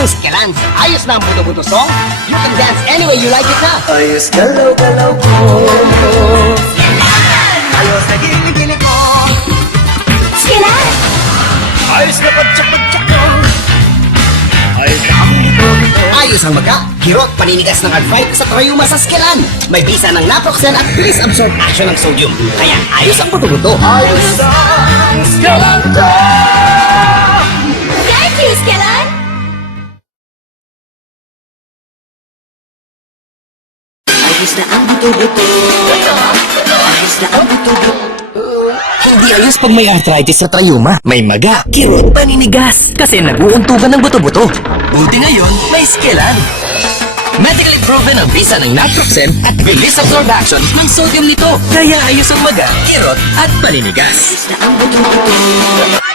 ang Skelan. Ayos na ang buto-buto song. You can dance any way you like it na. Ayos galaw-galaw ko Ayos na gilig ko Skelan! Ayos na pagtsak-pagtsak ko Ayos na Ayos ang maga, kirot, paninigas ng hard sa Trayuma sa Skelan. May bisa ng naproxen at bilis absorb action ng sodium. Kaya ayos ang buto-buto. Ayos ang Ayos na ang buto-buto Ayos na ang buto-buto Hindi ayos pag may arthritis sa Trayuma. May maga, kirot, paninigas. Kasi naguuntugan ng buto-buto. Buti ngayon, may Skelan. Medically proven ang bisa ng naproxen at bilis absorb action ng sodium nito. Kaya ayos ang maga, kirot, at paninigas. Sa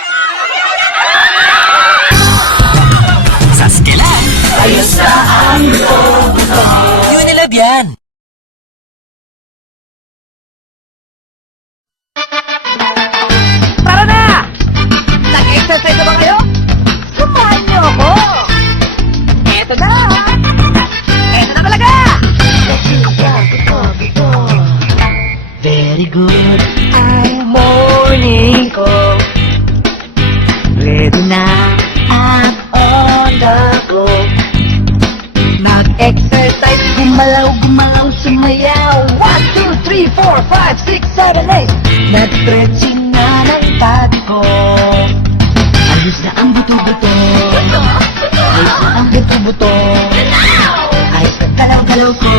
4, 5, 6, 7, 8 Nag-stretching ko. Ayos ang buto-buto. Ayos na ang buto-buto. Ayos na galaw-galaw ko.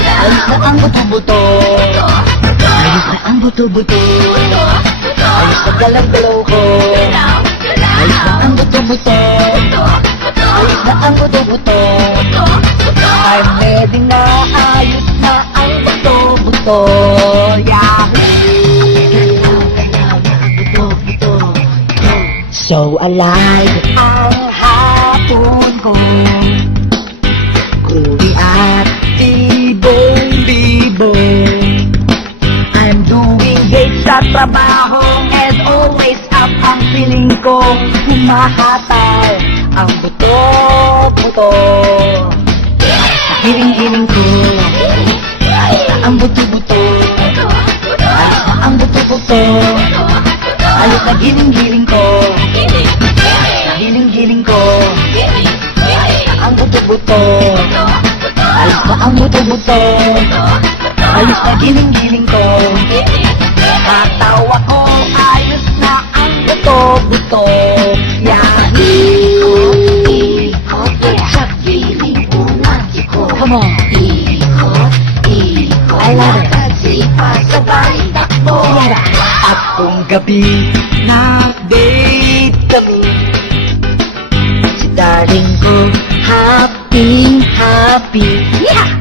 Ayos na ang buto-buto. Ayos na ang buto-buto. Ayos na galaw-galaw ko. Ayos na ang buto-buto. Ayos na ang buto-buto Yahoo! So alive ang hapon ko. Groovy at tibong-bibong I'm doing great sa trabaho And always up ang feeling ko. Humahataw ang buto-buto. Sa hiling-hiling ko giling-giling ko. Na giling-giling ko. Ang buto-buto. Ayos na ang buto-buto. Ayos na giling-giling ko. Katawa ko Ayos na ang buto-buto. Yahoo! Come on! I love it! At kung gabi nag-date kami. Si darling ko happy happy. Yeah!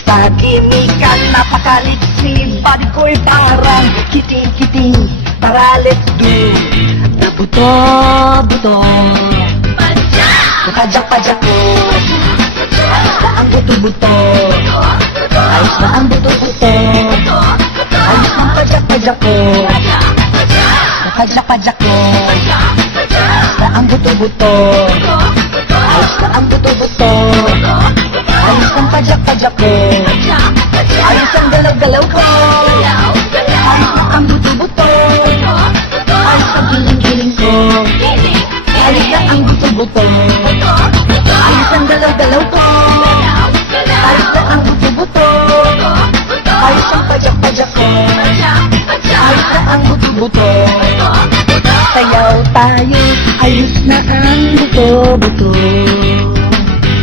Sa gimikan napakaliksi Body ko'y parang kiting-kiting Tara let's do The buto-buto Padyak-padyak ko. Ayos na ang buto-buto. Ayos na ang buto-buto. na padyak-padyak ko Ayos na ang buto-buto? Ayos ang buto-buto? Ayos ang padyak-padyak ko Ayos ang galaw-galaw ko Sayaw tayo Ayos na ang buto-buto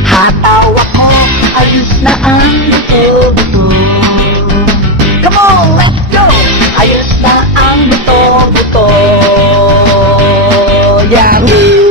Hatawa ko Ayos na ang buto-buto Come on, let's go! Ayos na ang buto-buto Yahoo!